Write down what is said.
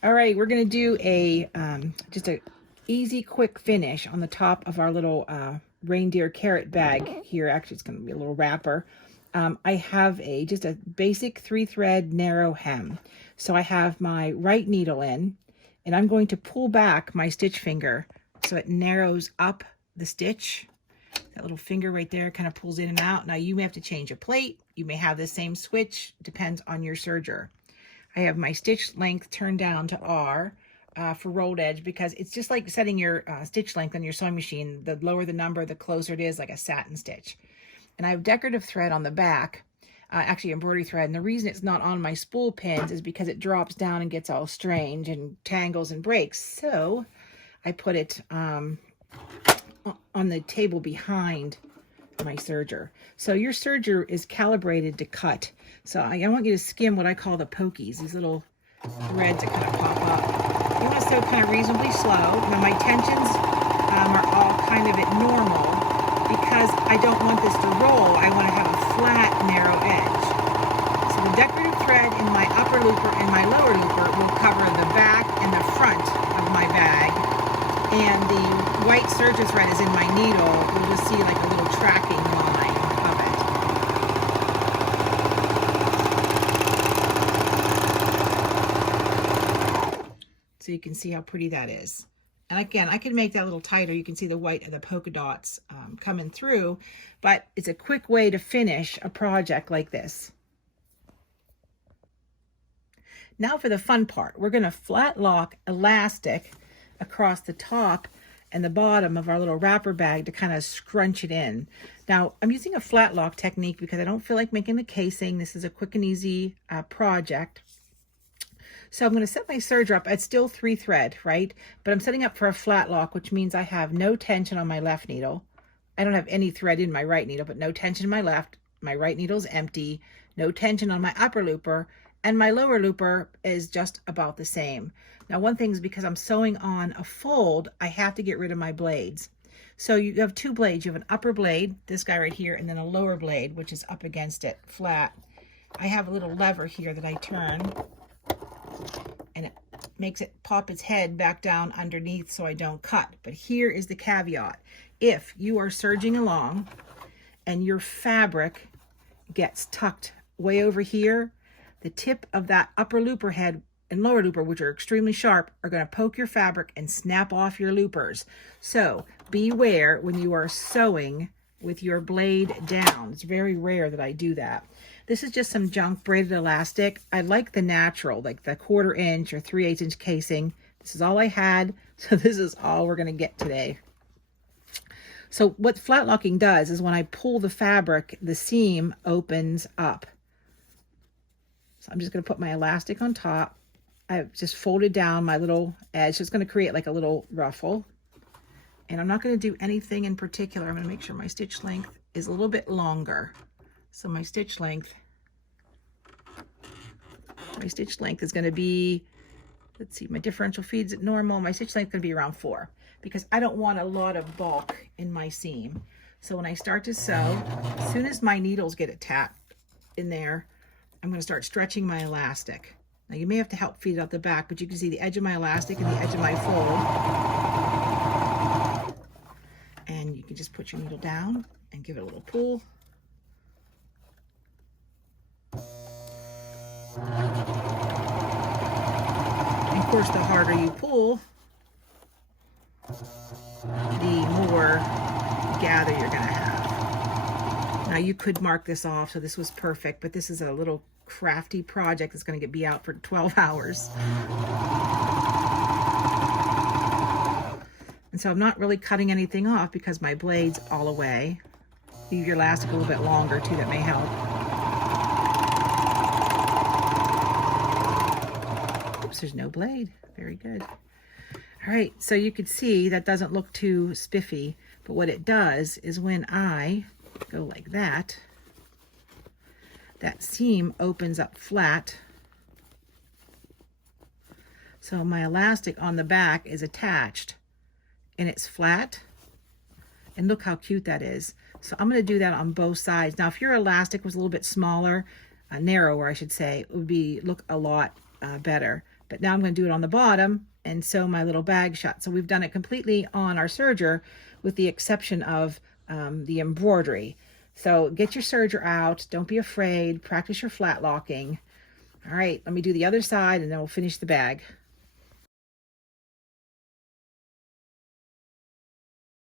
All right, we're gonna do a just a easy, quick finish on the top of our little reindeer carrot bag here. Actually, it's gonna be a little wrapper. I have just a basic 3-thread narrow hem. So I have my right needle in, and I'm going to pull back my stitch finger so it narrows up the stitch. That little finger right there kind of pulls in and out. Now you may have to change a plate. You may have the same switch, depends on your serger. I have my stitch length turned down to R for rolled edge, because it's just like setting your stitch length on your sewing machine. The lower the number, the closer it is, like a satin stitch. And I have decorative thread on the back, actually embroidery thread. And the reason it's not on my spool pins is because it drops down and gets all strange and tangles and breaks. So I put it on the table behind my serger. So your serger is calibrated to cut. So I want you to skim what I call the pokies, these little threads that kind of pop up. You want to sew kind of reasonably slow. Now my tensions are all kind of at normal, because I don't want this to roll. I want to have a flat, narrow edge. So the decorative thread in my upper looper and my lower looper will cover the back and the front of my bag. And the white serger thread is in my needle. You'll just see like a little tracking line of it. So you can see how pretty that is. And again, I can make that a little tighter. You can see the white of the polka dots coming through, but it's a quick way to finish a project like this. Now for the fun part. We're going to flatlock elastic across the top and the bottom of our little wrapper bag to kind of scrunch it in. Now, I'm using a flatlock technique because I don't feel like making the casing. This is a quick and easy project. So I'm going to set my serger up. It's still 3-thread, right? But I'm setting up for a flat lock, which means I have no tension on my left needle. I don't have any thread in my right needle, but no tension in my left. My right needle is empty. No tension on my upper looper. And my lower looper is just about the same. Now, one thing is, because I'm sewing on a fold, I have to get rid of my blades. So you have 2 blades. You have an upper blade, this guy right here, and then a lower blade, which is up against it, flat. I have a little lever here that I turn, and it makes it pop its head back down underneath so I don't cut. But here is the caveat. If you are serging along and your fabric gets tucked way over here, the tip of that upper looper head and lower looper, which are extremely sharp, are going to poke your fabric and snap off your loopers. So beware when you are sewing with your blade down. It's very rare that I do that. This is just some junk braided elastic. I like the natural, like the 1/4 inch or 3/8 inch casing. This is all I had, so this is all we're going to get today. So what flatlocking does is when I pull the fabric, the seam opens up. So I'm just going to put my elastic on top. I've just folded down my little edge. So it's going to create like a little ruffle. And I'm not going to do anything in particular. I'm going to make sure my stitch length is a little bit longer. So my stitch length is going to be, let's see, my differential feeds at normal. My stitch length is going to be around 4, because I don't want a lot of bulk in my seam. So when I start to sew, as soon as my needles get attached in there, I'm going to start stretching my elastic. Now you may have to help feed it out the back, but you can see the edge of my elastic and the edge of my fold. And you can just put your needle down and give it a little pull. And of course, the harder you pull, the more gather you're going to have. Now you could mark this off, so this was perfect, but this is a little crafty project that's going to be out for 12 hours. And so I'm not really cutting anything off because my blade's all away. Leave your elastic a little bit longer too, that may help. Oops, there's no blade. Very good. All right, so you can see that doesn't look too spiffy, but what it does is when I go like that, that seam opens up flat. So my elastic on the back is attached and it's flat. And look how cute that is. So I'm going to do that on both sides. Now, if your elastic was a little bit smaller, narrower, I should say, it would look a lot better. but now I'm going to do it on the bottom and sew my little bag shut. So we've done it completely on our serger with the exception of the embroidery. So get your serger out. Don't be afraid. Practice your flat locking. All right, let me do the other side and then we'll finish the bag.